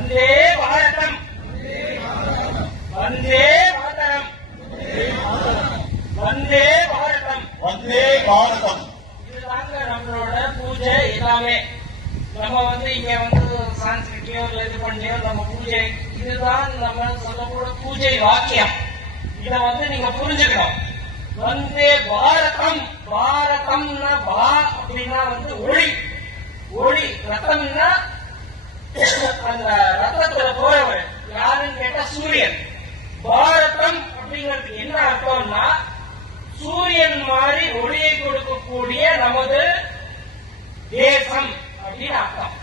வந்தே பாரதம், வந்தே மாதரம், வந்தே பாரதம், வந்தே பாரதம். இதுதாங்க நம்மளோட பூஜை எல்லாமே. நம்ம இங்க சான்ஸ்கிரிட்லயோ இது பண்ணியோ நம்ம பூஜை, இதுதான் நம்ம சொல்லக்கூட பூஜை வாக்கியம். இத நீங்க புரிஞ்சுக்கணும். வந்தே பாரதம், பாரதம்னா பா அப்படின்னா ஒளி, ஒளி. ரத்தம்னா அந்த ரத்தத்துல போறவன் யாருன்னு கேட்டா சூரியன். பாரதம் அப்படிங்கிறது என்ன அர்த்தம்னா சூரியன் மாதிரி ஒளியை கொடுக்கக்கூடிய நமது தேசம் அப்படின்னு அர்த்தம்.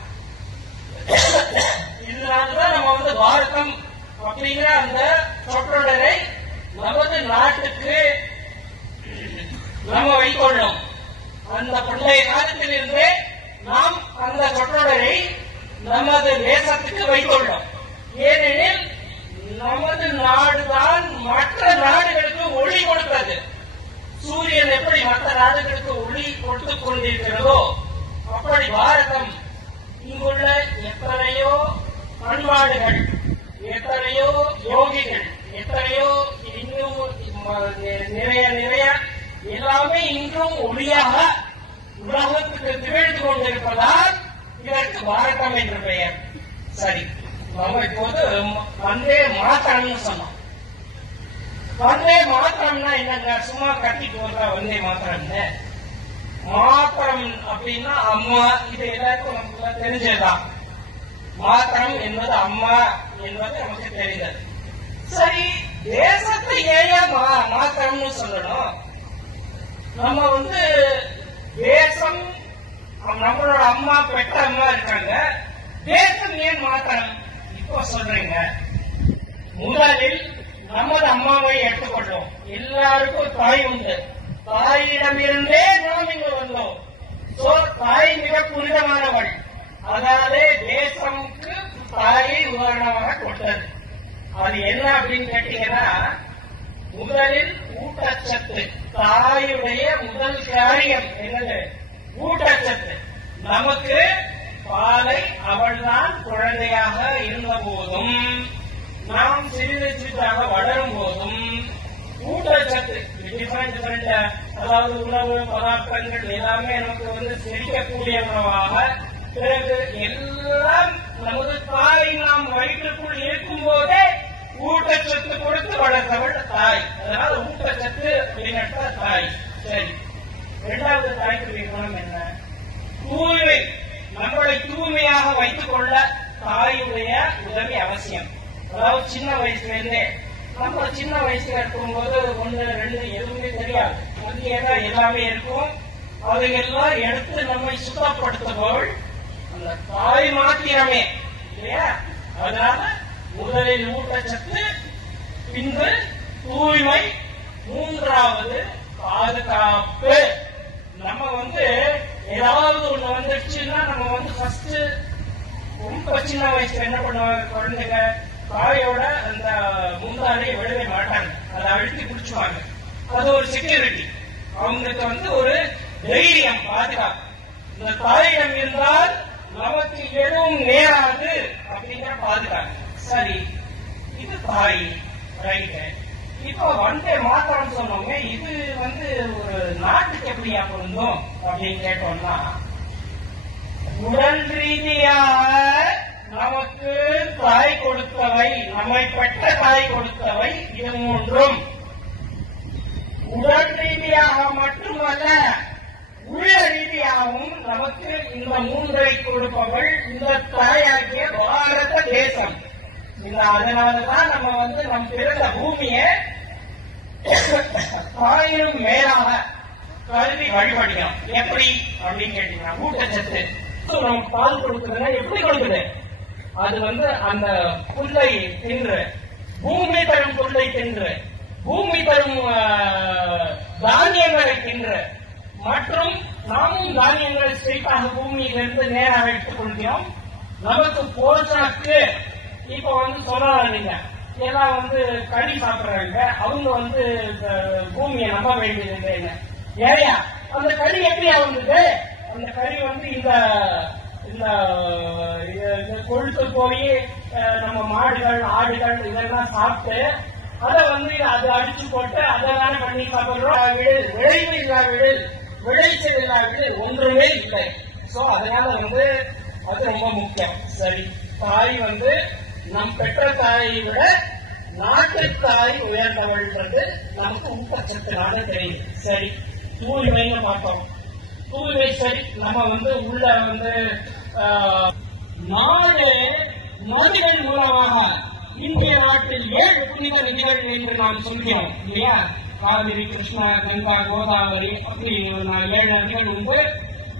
இதனாலதான் நம்ம பாரதம் அப்படிங்கிற அந்த சொற்றொடரை நமது நாட்டுக்கு நம்ம வைத்துள்ளோம். அந்த பண்டைய காலத்திலிருந்தே நாம் அந்த சொற்றொடரை நமது தேசத்துக்கு வைத்துள்ளோம். ஏனெனில் நமது நாடுதான் மற்ற நாடுகளுக்கு ஒளி கொடுக்கிறது. சூரியன் எப்படி மற்ற நாடுகளுக்கு ஒளி கொடுத்துக் கொண்டிருக்கிறதோ அப்படி பாரதம் இங்குள்ள எத்தனையோ பண்பாடுகள், எத்தனையோ யோகிகள், எத்தனையோ இன்னும் நிறைய நிறைய எல்லாமே இன்றும் ஒளியாக உலகத்துக்கு திகழ்ந்து கொண்டிருப்பதால் இதற்கு பாரதம் என்று பெயர். சரி, நம்ம இப்போது வந்தே மாதரம்னு சொன்னோம். வந்தே மாதரம்னா என்னங்க? சும்மா கட்டி போடுற வந்தே மாதரம்னு. மாத்திரம் அப்படின்னா அம்மா, இது எல்லாருக்கும் நமக்கு தெரிஞ்சதுதான். மாத்திரம் என்பது அம்மா என்பது நமக்கு தெரிந்தது. சரி, தேசத்தை ஏன் மாத்திரம்னு சொல்லணும்? நம்ம தேசம் நம்மளோட அம்மா, பெற்ற அம்மா இருக்காங்க. தேசம் ஏன் மாத்திரம் இப்போ சொல்றீங்க? முதலில் நமது அம்மாவை எடுத்துக்கொள்ளும். எல்லாருக்கும் தாய் உண்டு. தாயிடமிருந்தே நாம் இங்கு வந்தோம். தாய் மிக புனிதமானவள். அதாவது தேசமுக்கு தாயை உதாரணமாக கொடுத்தது. அது என்ன அப்படின்னு கேட்டீங்கன்னா, முதலில் ஊட்டச்சத்து. தாயுடைய முதல் காரியம் என்னது? ஊட்டச்சத்து. நமக்கு பாலை அவள்தான் குழந்தையாக இருந்த போதும், நாம் சிறிது சிறிதாக வளரும் போதும் ஊட்டச்சத்து டிஃபரெண்ட் அதாவது உணவு பதார்த்தங்கள் எல்லாமே நமக்கு செரிக்கக்கூடிய உணவாக, பிறகு எல்லாம் நமது தாய் நாம் வயிற்றுக்குள் இருக்கும் போதே ஊட்டச்சத்து கொடுத்து வளர்த்தவள் தாய். அதனால ஊட்டச்சத்து அப்படின்ன தாய். சரி, இரண்டாவது தாய்க்குரிய குணம் என்ன? தூய்மை. நம்மளை தூய்மையாக வைத்துக் கொள்ள தாயுடைய உதவி அவசியம். அதாவது சின்ன வயசுல இருந்தே நம்ம சின்ன வயசுல இருக்கும்போது 1, 2 எதுவுமே தெரியாது. எல்லாமே இருக்கும். அதையெல்லாம் எடுத்து நம்மை சுத்தப்படுத்துபவள் அந்த தாய் மாத்திரமே, இல்லையா? அதனால முதலில் ஊட்டச்சத்து, பின்பு தூய்மை, மூன்றாவது பாதுகாப்பு. நம்ம ஏதாவது ஒண்ணு வந்துடுச்சுன்னா நம்ம ஃபர்ஸ்ட் ரொம்ப சின்ன வயசுல என்ன பண்ணுவாங்க குழந்தைங்க? தாயோட அந்த முந்தானை விடவே மாட்டாங்க, அதை அழுத்தி பிடிச்சுவாங்க. அது ஒரு செக்யூரிட்டி. அவங்களுக்கு ஒரு தைரியம், பாதுகாப்பு. இந்த தாயிடம் இருந்தால் நமக்கு எதுவும் நேராது அப்படிங்கிற பாதுகாப்பு. சரி, இது தாய், ரைட்டு. இப்போ வந்தே மாத்திரம் சொன்னோங்க. இது ஒரு நாட்டுக்கு எப்படியா பொருந்தும் அப்படின்னு கேட்டோம்னா, உடல் ரீதியாக நமக்கு தாய் கொடுத்தவை, நம்மை பெற்ற தாய் கொடுத்தவை இது மூன்றும். உடல் ரீதியாக மட்டுமல்ல, உள்ள ரீதியாகவும் நமக்கு இந்த மூன்றை கொடுப்பவள் இந்த தாயாகிய பாரத தேசம். அதனாலதான் நம்ம நம் பிறந்த பூமியை தாயினும் மேலாக கல்வி வழிபடுகிறோம். எப்படி அப்படின்னு கேட்டீங்கன்னா, ஊட்டச்சத்து. நமக்கு பால் கொடுக்குதுன்னா எப்படி கொடுக்குது? அது அந்த புல்லை தின்று, பூமி தரும் புல்லை தின்று, பூமி தரும் தானியங்களை தின்று, மற்றும் நாமும் தானியங்களை ஸ்ட்ரெயிட்டாக பூமியிலிருந்து நேராக எடுத்துக் கொள்கிறோம். நமக்கு போஷாக்கு இப்ப சொல்லாதீங்க, எல்லாம் கறி சாப்பிடுறாங்க. அவங்க பூமியை நம்ப வேண்டியது. ஏயா அந்த கறி எப்படியா வந்தது? அந்த கறி இந்த இந்த கொழுத்து போய் நம்ம மாடுகள் ஆடுகள் இதெல்லாம் சாப்பிட்டு அதை அது அடிச்சு போட்டு அதை தானே பண்ணி சாப்பிடுறோம். விளைவு இல்லா விளைச்சல் இல்லா ஒன்றுமே இல்லை. சோ அதனால அது ரொம்ப முக்கியம். சரி, தாய் நம் பெற்ற தாயை விட நாட்டு தாய் உயர்ந்தவள்ன்றது நமக்கு ஊட்டச்சத்துனால தெரியுது. சரி, தூய்மைன்னு பார்த்தோம். தூய்மை சரி, நம்ம உள்ள நாடு நதிகள் மூலமாக இந்திய நாட்டில் 7 புனித நதிகள் என்று நாம் சொல்கிறோம் இல்லையா? காவிரி, கிருஷ்ணா, கங்கா, கோதாவரி, அப்படி 7 நதிகள் உண்டு.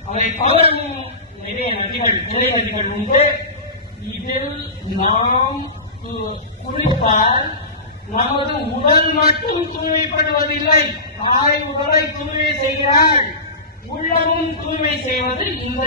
அதை தவறும் நிறைய நதிகள், கிளை நதிகள் உண்டு. இதில் நாம் குளித்தால் நமது உடல் மட்டும் தூய்மைப்படுவதில்லை, தாய் உடலை தூய்மை செய்கிறாள். உள்ளமும் தூய்மை செய்வது இந்த